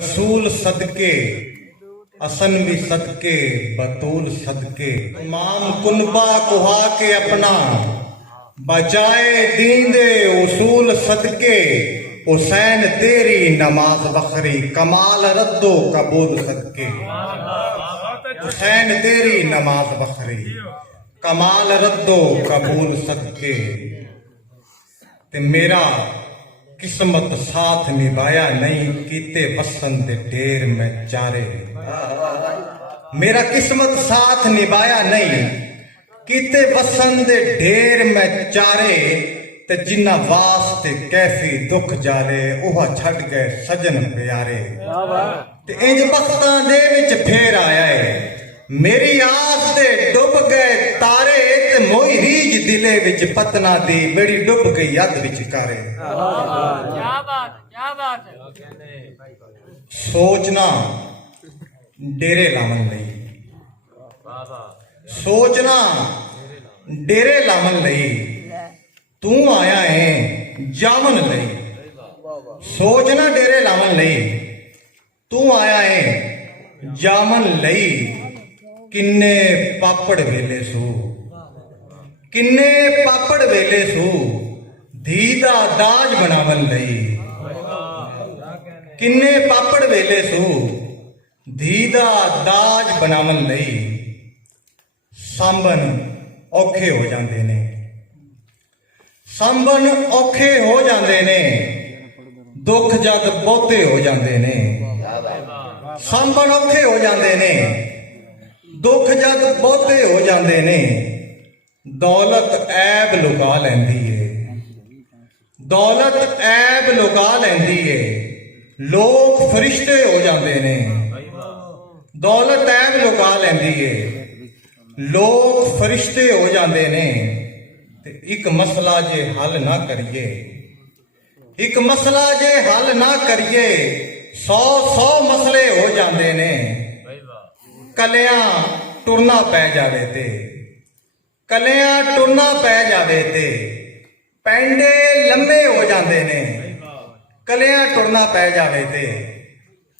रसूल सदके असन भी सदके बतूल सदके इमाम कुनबा कुहा के अपना बचाए दींदे उसूल सदके हुसैन तेरी नमाज बखरी कमाल रद्दो कबूल सदके हुसैन तेरी नमाज बखरी कमाल रद्दो कबूल सदके ते मेरा किस्मत साथ निभाया नहीं कीते वसन दे ढेर में चारे मेरा किस्मत साथ निभाया नहीं कीते वसन दे ढेर में चारे ते जिन्ना वास्ते कैफी दुख जाले ओह छड़ गए सजन प्यारे ते इंज बख्तां दे विच फेर आया है मेरी आस दे डुब गए तारे ते मोई रीज दिले विच पतना दी बड़ी डुब गई यद विच कारे क्या बात सोचना डेरे लावन लई सोचना डेरे लावन लई तू आया है जावन लई सोचना डेरे लावन लई तू आया है जावन लई किन्ने पापड़ वेले सू किन्ने पापड़ वेले सू धी दा दाज बनावन लई किन्ने पापड़ वेले सू धी दा दाज बनावन लई सांबन औखे हो जांदे ने सांबन औखे हो जांदे ने दुख जद बहुते हो जांदे ने सांबन औखे हो जांदे ने दुख जद बहुते हो जांदे ने दौलत ऐब लुका लैंदी है दौलत ऐब लुका लैंदी है लोग फरिश्ते हो जांदे ने दौलत ऐब लुका लैंदी है लोग फरिश्ते हो जांदे ने ते एक मसला जे हल ना करिए एक मसला जे हल ना करिए 100 मसले हो जांदे ने कलियां टुरना पै जावे ते कलियां टुरना पै जावे ते पैंडे लम्मे हो जांदे ने कलियां टुरना पै जावे ते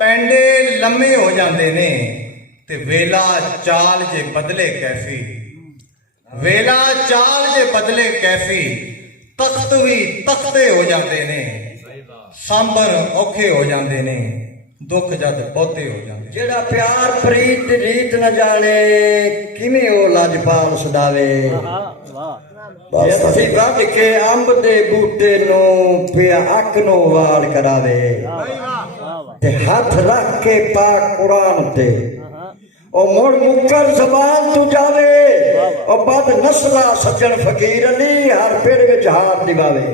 पैंडे लम्मे हो जांदे ने ते वेला चाल जे बदले कैफी वेला चाल जे बदले कैफी तख्त भी तख्ते हो जांदे ने सांबर औखे हो जांदे ने दुख जद बहुते हो जांदे जेड़ा प्यार प्रीत रीत न जाने किवें ओ लाजपाल सदावे जत्थी वध के अंब दे बूटे नो पिया अक नो वाल करावे ते हाथ रख के पाक कुरान ते ओ मुड़ मुकर जबान तू जावे ओ बद नस्ला सज्जन फकीर अली हर पेड़ विच हार दिवावे।